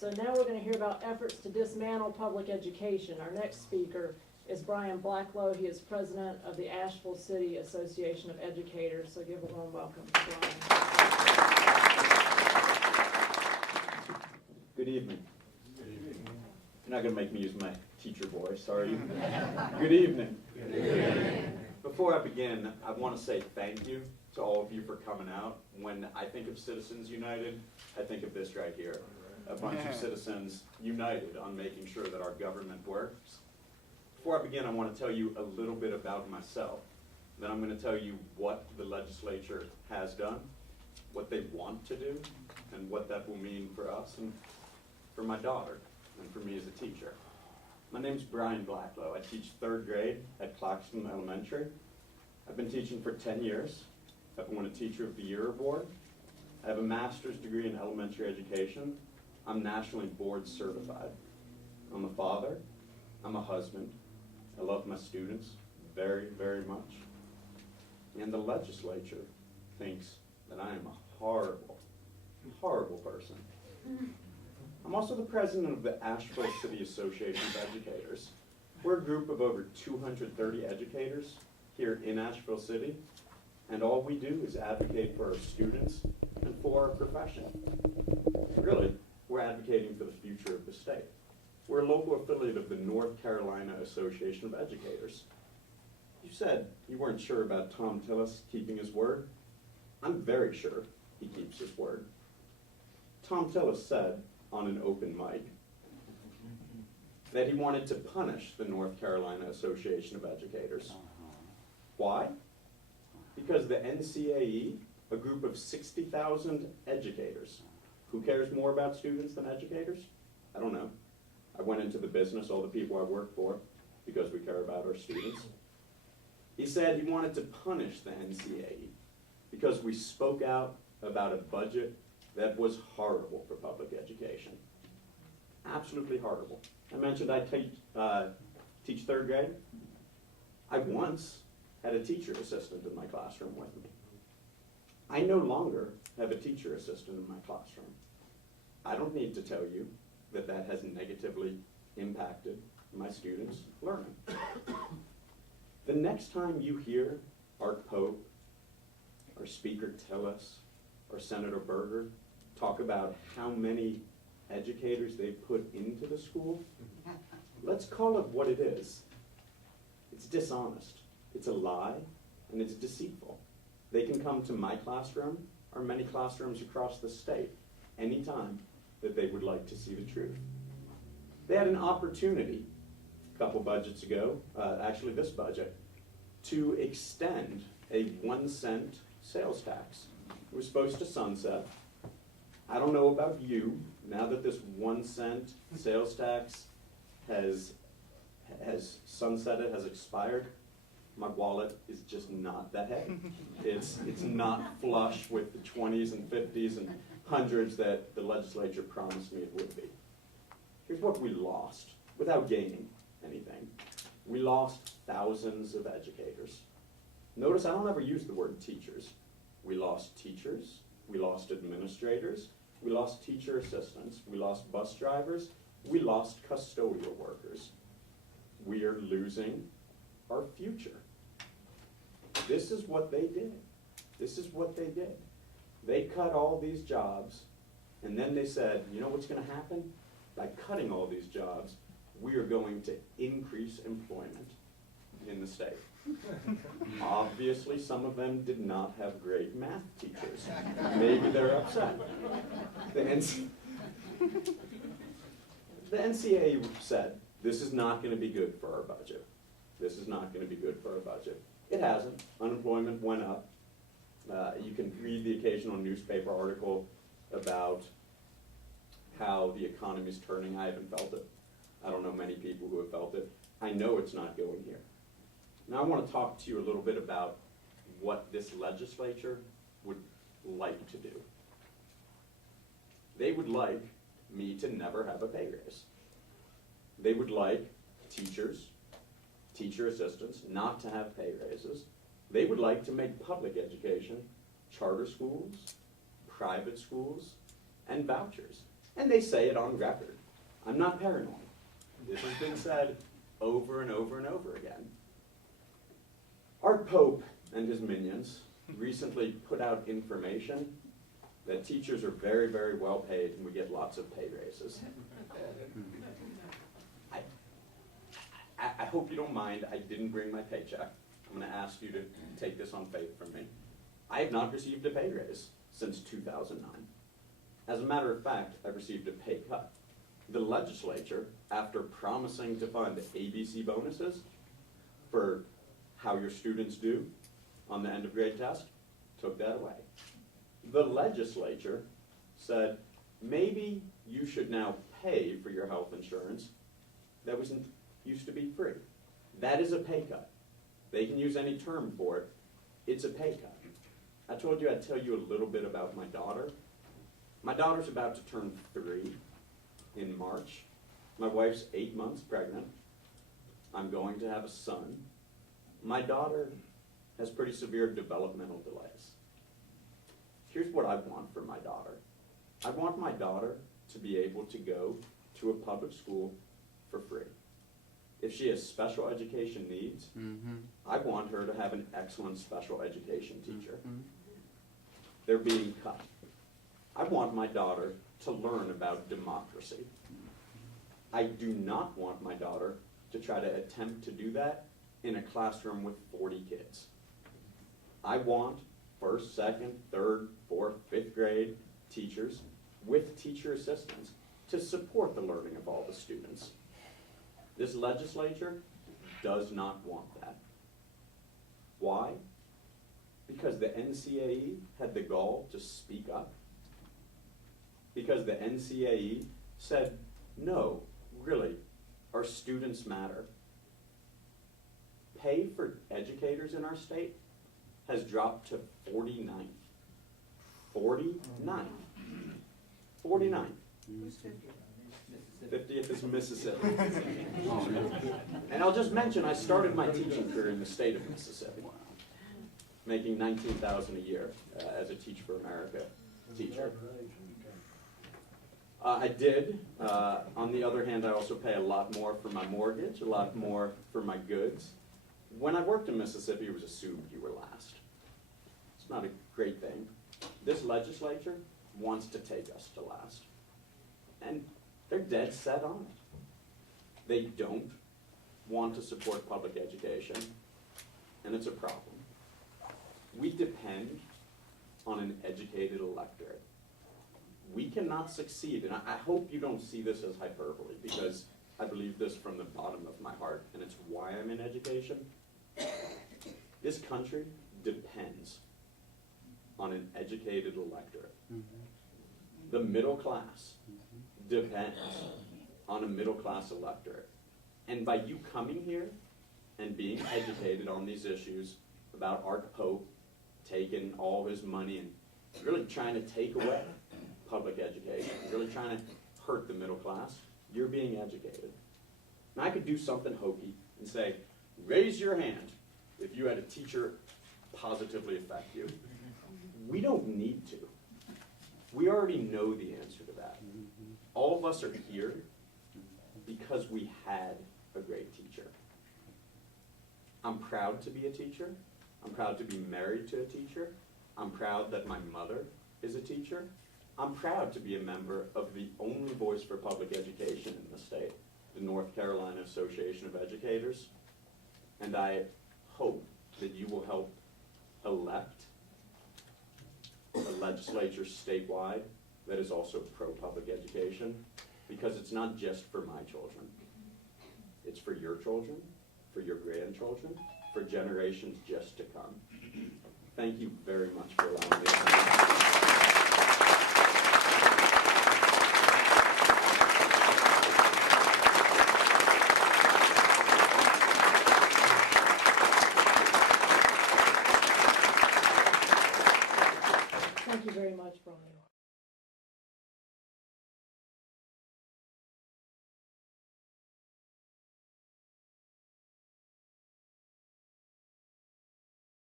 So now we're going to hear about efforts to dismantle public education. Our next speaker is Brian Blacklow. He is president of the Asheville City Association of Educators. So give a warm welcome to Brian. Good evening. You're not going to make me use my teacher voice, are you? Good evening. Good evening. Before I begin, I want to say thank you to all of you for coming out. When I think of Citizens United, I think of this right here. A bunch of citizens united on making sure that our government works. Before I begin, I want to tell you a little bit about myself. Then I'm going to tell you what the legislature has done, what they want to do, and what that will mean for us and for my daughter, and for me as a teacher. My name's Brian Blacklow. I teach 3rd grade at Claxton Elementary. I've been teaching for 10 years. I've won a Teacher of the Year award. I have a master's degree in elementary education. I'm nationally board certified. I'm a father. I'm a husband. I love my students very, very much. And the legislature thinks that I am a horrible, horrible person. I'm also the president of the Asheville City Association of Educators. We're a group of over 230 educators here in Asheville City, and all we do is advocate for our students and for our profession. Really, we're advocating for the future of the state. We're a local affiliate of the North Carolina Association of Educators. You said you weren't sure about Tom Tillis keeping his word. I'm very sure he keeps his word. Tom Tillis said on an open mic that he wanted to punish the North Carolina Association of Educators. Why? Because the NCAE, a group of 60,000 educators, who cares more about students than educators? I don't know. I went into the business, all the people I work for, because we care about our students. He said he wanted to punish the NCAE because we spoke out about a budget that was horrible for public education. Absolutely horrible. I mentioned I teach 3rd grade. I once had a teacher assistant in my classroom with me. I no longer have a teacher assistant in my classroom. I don't need to tell you that that has negatively impacted my students' learning. The next time you hear our Pope, our Speaker Tillis, or Senator Berger talk about how many educators they put into the school, let's call it what it is. It's dishonest, it's a lie, and it's deceitful. They can come to my classroom or many classrooms across the state anytime that they would like to see the truth. They had an opportunity a couple budgets ago, actually this budget, to extend a 1-cent sales tax. It was supposed to sunset. I don't know about you, now that this 1-cent sales tax has sunsetted, has expired, my wallet is just not that heavy. It's not flush with the 20s and 50s and hundreds that the legislature promised me it would be. Here's what we lost, without gaining anything. We lost thousands of educators. Notice I don't ever use the word teachers. We lost teachers, we lost administrators, we lost teacher assistants, we lost bus drivers, we lost custodial workers. We are losing our future. This is what they did. This is what they did. They cut all these jobs, and then they said, you know what's going to happen? By cutting all these jobs, we are going to increase employment in the state. Obviously, some of them did not have great math teachers. Maybe they're upset. The NCAA said, this is not going to be good for our budget. This is not going to be good for our budget. It hasn't. Unemployment went up. You can read the occasional newspaper article about how the economy's turning. I haven't felt it. I don't know many people who have felt it. I know it's not going here. Now I want to talk to you a little bit about what this legislature would like to do. They would like me to never have a pay raise. They would like teachers, teacher assistants, not to have pay raises. They would like to make public education charter schools, private schools, and vouchers. And they say it on record. I'm not paranoid. This has been said over and over and over again. Our Pope and his minions recently put out information that teachers are very, very well paid and we get lots of pay raises. I hope you don't mind, I didn't bring my paycheck. I'm going to ask you to take this on faith from me. I have not received a pay raise since 2009. As a matter of fact, I've received a pay cut. The legislature, after promising to fund ABC bonuses for how your students do on the end of grade test, took that away. The legislature said, maybe you should now pay for your health insurance that used to be free. That is a pay cut. They can use any term for it. It's a pay cut. I told you I'd tell you a little bit about my daughter. My daughter's about to turn 3 in March. My wife's 8 months pregnant. I'm going to have a son. My daughter has pretty severe developmental delays. Here's what I want for my daughter. I want my daughter to be able to go to a public school for free. If she has special education needs, I want her to have an excellent special education teacher. They're being cut. I want my daughter to learn about democracy. I do not want my daughter to try to attempt to do that in a classroom with 40 kids. I want first, second, third, fourth, fifth grade teachers with teacher assistants to support the learning of all the students. This legislature does not want that. Why? Because the NCAE had the gall to speak up. Because the NCAE said, no, really, our students matter. Pay for educators in our state has dropped to 49th. 49th. 49th. 50th is Mississippi. And I'll just mention, I started my teaching career in the state of Mississippi, making $19,000 a year as a Teach for America teacher. I did. On the other hand, I also pay a lot more for my mortgage, a lot more for my goods. When I worked in Mississippi, it was assumed you were last. It's not a great thing. This legislature wants to take us to last. And they're dead set on it. They don't want to support public education, and it's a problem. We depend on an educated electorate. We cannot succeed, and I hope you don't see this as hyperbole, because I believe this from the bottom of my heart, and it's why I'm in education. This country depends on an educated electorate. The middle class depends on a middle class electorate. And by you coming here and being educated on these issues about our Pope taking all his money and really trying to take away public education, really trying to hurt the middle class, you're being educated. And I could do something hokey and say, raise your hand if you had a teacher positively affect you. We don't need to. We already know the answer to that. All of us are here because we had a great teacher. I'm proud to be a teacher. I'm proud to be married to a teacher. I'm proud that my mother is a teacher. I'm proud to be a member of the only voice for public education in the state, the North Carolina Association of Educators. And I hope that you will help elect a legislature statewide that is also pro-public education, because it's not just for my children. It's for your children, for your grandchildren, for generations just to come. Thank you very much for allowing me to come. Thank you very much, Brian.